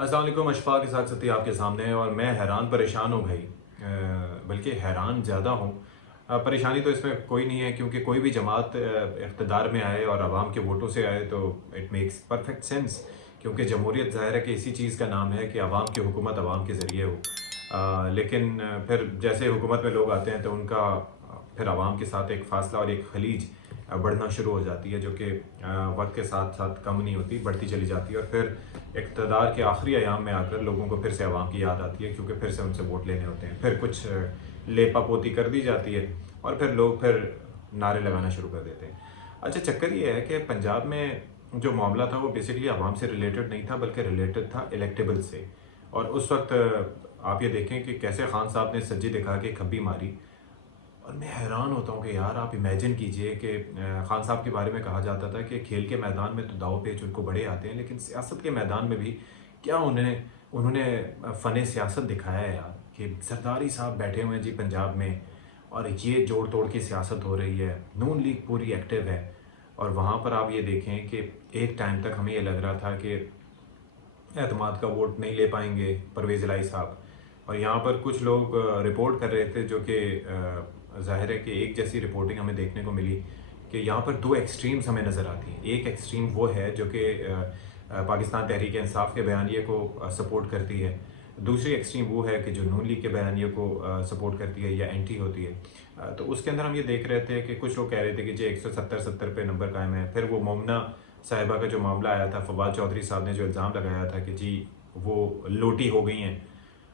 अस्सलाम वालेकुम। अशफाक के साथ सत्य आपके सामने है और मैं हैरान परेशान हूँ भाई। बल्कि हैरान ज़्यादा हूँ। परेशानी तो इसमें कोई नहीं है क्योंकि कोई भी जमात इक़्तिदार में आए और आवाम के वोटों से आए तो इट मेक्स परफेक्ट सेंस। क्योंकि जमहूरियत ज़ाहिर है कि इसी चीज़ का नाम है कि आवाम की हुकूमत आवाम के ज़रिए हो। लेकिन फिर जैसे हुकूमत में लोग आते हैं तो उनका फिर आवाम के साथ एक फ़ासला और एक खलीज बढ़ना शुरू हो जाती है, जो कि वक्त के साथ साथ कम नहीं होती, बढ़ती चली जाती है। और फिर इक़्तिदार के आखिरी अयाम में आकर लोगों को फिर से आवाम की याद आती है, क्योंकि फिर से उनसे वोट लेने होते हैं। फिर कुछ लेपा पोती कर दी जाती है और फिर लोग फिर नारे लगाना शुरू कर देते हैं। अच्छा, चक्कर ये है कि पंजाब में जो मामला था वो बेसिकली आवाम से रिलेटेड नहीं था, बल्कि रिलेटेड था इलेक्टेबल से। और उस वक्त आप ये देखें कि कैसे खान साहब ने सज्जी दिखा के खब्बी मारी। और मैं हैरान होता हूँ कि यार आप इमेजिन कीजिए कि खान साहब के बारे में कहा जाता था कि खेल के मैदान में तो दाव पेच उनको बड़े आते हैं, लेकिन सियासत के मैदान में भी क्या उन्हें उन्होंने फ़न सियासत दिखाया है यार। कि जरदारी साहब बैठे हुए हैं जी पंजाब में और ये जोड़ तोड़ की सियासत हो रही है, नून लीग पूरी एक्टिव है। और वहाँ पर आप ये देखें कि एक टाइम तक हमें ये लग रहा था कि एतमाद का वोट नहीं ले पाएंगे परवेज़ इलाही साहब। और यहाँ पर कुछ लोग रिपोर्ट कर रहे थे, जो कि ज़ाहिर है कि एक जैसी रिपोर्टिंग हमें देखने को मिली कि यहाँ पर दो एक्सट्रीम्स हमें नज़र आती हैं। एक एक्सट्रीम वो है जो कि पाकिस्तान तहरीक इंसाफ के बयानिए को सपोर्ट करती है। दूसरी एक्सट्रीम वो है कि जो नून लीग के बयानिए को सपोर्ट करती है या एंटी होती है। तो उसके अंदर हम ये देख रहे थे कि कुछ लोग कह रहे थे कि जी 170 पे नंबर कायम है। फिर वो मोमना साहिबा का जो मामला आया था, फवाद चौधरी साहब ने जो इल्ज़ाम लगाया था कि जी वो लोटी हो गई हैं,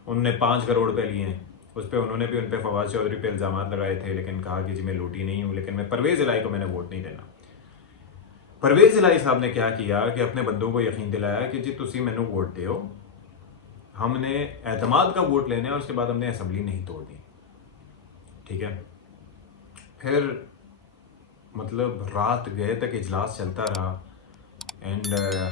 उन्होंने 5 करोड़ रुपये लिए हैं। उस पर उन्होंने भी उन पर फवाद चौधरी पे इल्ज़ाम लगाए थे, लेकिन कहा कि जी मैं लोटी नहीं हूँ, लेकिन मैं परवेज़ इलाही को मैंने वोट नहीं देना। परवेज़ इलाही साहब ने क्या किया कि अपने बंदों को यकीन दिलाया कि जी तुसी मैनू वोट दो, हमने एतमाद का वोट लेने और उसके बाद हमने असम्बली नहीं तोड़नी। ठीक है। फिर मतलब रात गए तक इजलास चलता रहा। एंड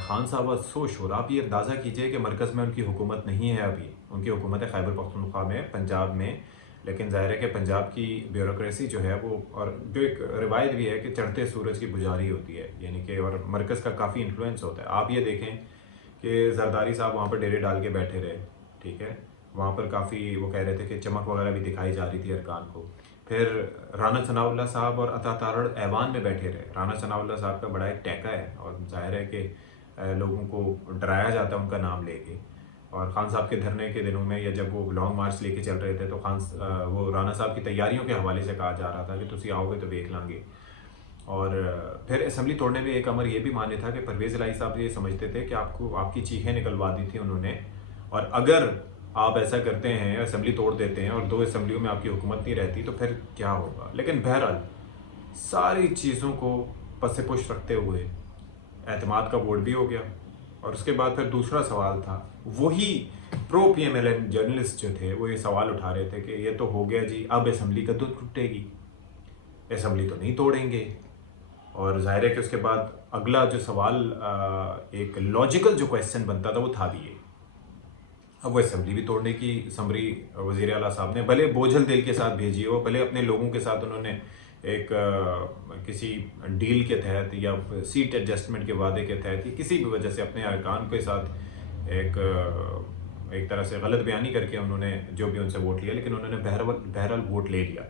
खान साहब वॉज सो श्योर। आप ये अंदाज़ा कीजिए कि मरकज़ में उनकी हुकूमत नहीं है अभी, उनकी हुकूमत है खैबर पख्तूनख्वा में, पंजाब में। लेकिन ज़ाहिर है कि पंजाब की ब्यूरोक्रेसी जो है वो, और जो एक रिवायत भी है कि चढ़ते सूरज की पुजारी होती है, यानी कि और मरकज़ का काफ़ी इन्फ्लुएंस होता है। आप ये देखें कि जरदारी साहब वहाँ पर डेरे डाल के बैठे रहे। ठीक है। वहाँ पर काफ़ी वो कह रहे थे कि चमक वगैरह भी दिखाई जा रही थी अरकान को। फिर राना सनाउल्लाह साहब और अता तारड़ ऐवान में बैठे रहे। राना सनाउल्लाह साहब का बड़ा एक टैका है और जाहिर है कि लोगों को डराया जाता है उनका नाम लेके। और खान साहब के धरने के दिनों में या जब वो लॉन्ग मार्च लेके चल रहे थे तो वो राना साहब की तैयारियों के हवाले से कहा जा रहा था कि तुसी आओगे तो देख लांगे। और फिर असम्बली तोड़ने में एक अमर ये भी मान्य था कि परवेज़ इलाही साहब ये समझते थे कि आपको आपकी चीखें निकलवा दी थी उन्होंने, और अगर आप ऐसा करते हैं, असम्बली तोड़ देते हैं और 2 असम्बलियों में आपकी हुकूमत नहीं रहती तो फिर क्या होगा। लेकिन बहरहाल सारी चीज़ों को पसे पुश रखते हुए एतमाद का वोट भी हो गया। और उसके बाद फिर दूसरा सवाल था, वही प्रो PMLN जर्नलिस्ट जो थे वो ये सवाल उठा रहे थे कि ये तो हो गया जी, अब असम्बली कब तक टूटेगी, असम्बली तो नहीं तोड़ेंगे। और ज़ाहिर है कि उसके बाद अगला जो सवाल एक लॉजिकल जो क्वेश्चन बनता था वो था भी ये। अब वो असम्बली भी तोड़ने की समरी वज़ीर आला साहब ने भले बोझल दिल के साथ भेजी हो, भले अपने लोगों के साथ उन्होंने एक किसी डील के तहत या सीट एडजस्टमेंट के वादे के तहत या किसी भी वजह से अपने अरकान के साथ एक तरह से गलत बयानी करके उन्होंने जो भी उनसे वोट लिया, लेकिन उन्होंने बहरहाल वोट ले लिया।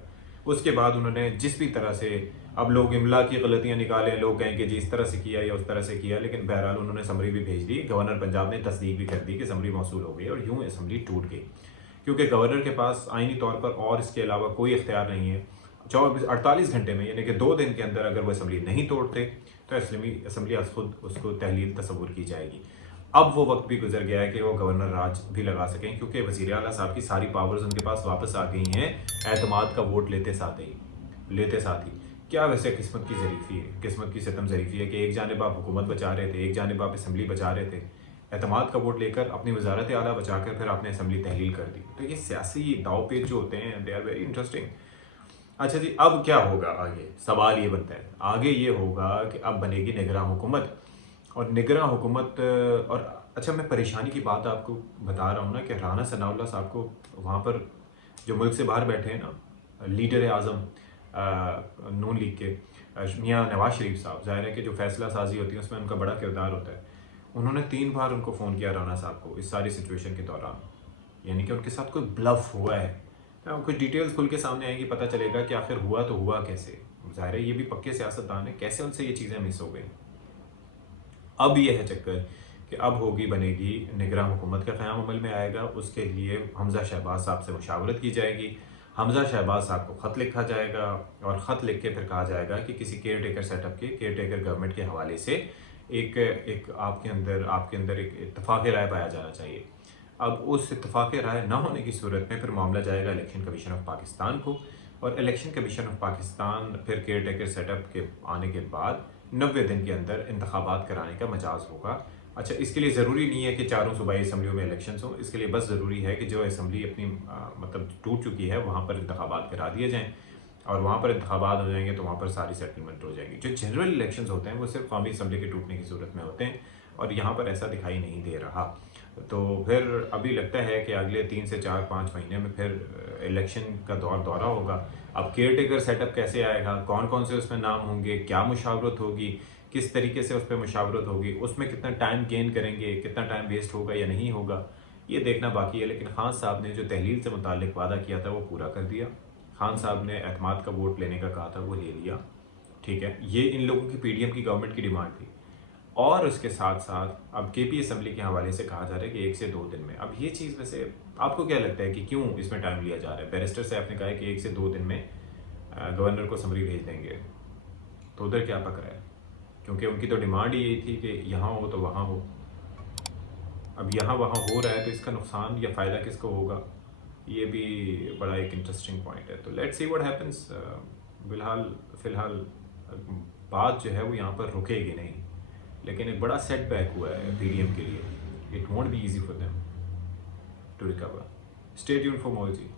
उसके बाद उन्होंने जिस भी तरह से, अब लोग इमला की गलतियां निकालें, लोग कहें कि जी इस तरह से किया या उस तरह से किया, लेकिन बहरहाल उन्होंने समरी भी भेज दी। गवर्नर पंजाब ने तस्दीक भी कर दी कि समरी मौसूल हो गई और यूं असम्बली टूट गई, क्योंकि गवर्नर के पास आइनी तौर पर और इसके अलावा कोई इख्तियार नहीं है। 48 घंटे में, यानी कि 2 दिन के अंदर अगर वो असम्बली नहीं तोड़ते तो असम्बली आज खुद उसको तहलील तस्वुर की जाएगी। अब वो वक्त भी गुजर गया है कि वो गवर्नर राज भी लगा सकें, क्योंकि वज़ीर आला साहब की सारी पावर्स उनके पास वापस आ गई हैं एतमाद का वोट लेते साथ ही। क्या वैसे किस्मत की ज़रीफ़ी है, किस्मत की सितम ज़रीफ़ी है कि एक जानिब आप हुकूमत बचा रहे थे, एक जानिब आप असम्बली बचा रहे थे, एतमाद का वोट लेकर अपनी वजारत आला बचाकर फिर आपने असम्बली तहलील कर दी। तो ये सियासी दाव पेच जो होते हैं, दे आर वेरी इंटरेस्टिंग। अच्छा जी, अब क्या होगा आगे, सवाल ये बनता है। आगे ये होगा कि अब बनेगी निगरान हुकूमत, और निगरान हुकूमत और अच्छा, मैं परेशानी की बात आपको बता रहा हूँ ना कि राना सनाउल्लाह साहब को वहाँ पर जो मुल्क से बाहर बैठे हैं ना, लीडर आज़म नून लीग के मियाँ नवाज शरीफ साहब, ज़ाहिर है कि जो फैसला साजी होती है उसमें उनका बड़ा किरदार होता है। उन्होंने 3 बार उनको फ़ोन किया राना साहब को इस सारी सिचुएशन के दौरान, यानी कि उनके साथ कोई ब्लफ हुआ है। तो कुछ डिटेल्स खुल के सामने आएंगी, पता चलेगा कि आखिर हुआ तो हुआ कैसे। ज़ाहिर है ये भी पक्के सियासतदान है, कैसे उनसे ये चीज़ें मिस हो गई। अब ये है चक्कर कि अब होगी बनेगी निगरान हुकूमत का क़याम अमल में आएगा, उसके लिए हमज़ा शहबाज साहब से मुशावरत की जाएगी। हमज़ा शहबाज साहब को ख़त लिखा जाएगा और ख़त लिख के फिर कहा जाएगा कि किसी केयर टेकर सेटअप के, केयर टेकर गवर्नमेंट के हवाले से एक एक आपके अंदर एक इत्तफ़ाक़ राय पाया जाना चाहिए। अब उस इत्तफ़ाक़ राय ना होने की सूरत में फिर मामला जाएगा इलेक्शन कमीशन ऑफ पाकिस्तान को, और इलेक्शन कमीशन ऑफ पाकिस्तान फिर केयर टेकर सेटअप के आने के बाद 90 दिन के अंदर इंतखाबात कराने का मजाज होगा। अच्छा, इसके लिए ज़रूरी नहीं है कि चारों सूबाई असम्बलियों में इलेक्शंस हों, इसके लिए बस ज़रूरी है कि जो असम्बली अपनी मतलब टूट चुकी है वहाँ पर इंतखाबात करा दिए जाएँ, और वहाँ पर इंतखाबात हो जाएंगे तो वहाँ पर सारी सेटलमेंट हो जाएगी। जो जनरल इलेक्शंस होते हैं वो सिर्फ कौमी असम्बली के टूटने की सूरत में होते हैं, और यहाँ पर ऐसा दिखाई नहीं दे रहा। तो फिर अभी लगता है कि अगले 3 से 4-5 महीने में फिर इलेक्शन का दौरा होगा। अब केयर टेकर सेटअप कैसे आएगा, कौन कौन से उसमें नाम होंगे, क्या मुशावरत होगी, किस तरीके से उस पर मुशावरत होगी, उसमें कितना टाइम गेन करेंगे, कितना टाइम वेस्ट होगा या नहीं होगा, ये देखना बाकी है। लेकिन खान साहब ने जो तहलील से मुताल्लिक वादा किया था वो पूरा कर दिया। खान साहब ने एतमाद का वोट लेने का कहा था, वो ले लिया। ठीक है, ये इन लोगों की पीडीएम की गवर्नमेंट की डिमांड थी। और उसके साथ साथ अब केपी असम्बली के हवाले से कहा जा रहा है कि 1 से 2 दिन में। अब ये चीज़ वैसे आपको क्या लगता है कि क्यों इसमें टाइम लिया जा रहा है? बैरिस्टर साहब ने कहा है कि 1 से 2 दिन में गवर्नर को समरी भेज देंगे, तो उधर क्या पक रहा है? क्योंकि उनकी तो डिमांड ही यही थी कि यहाँ हो तो वहाँ हो। अब यहाँ वहाँ हो रहा है तो इसका नुकसान या फ़ायदा किसको होगा, ये भी बड़ा एक इंटरेस्टिंग पॉइंट है। तो लेट्स सी व्हाट हैपेंस। फ़िलहाल बात जो है वो यहाँ पर रुकेगी नहीं, लेकिन एक बड़ा सेटबैक हुआ है पीडीएम के लिए। It won't be easy for them to recover. Stay tuned for more ji.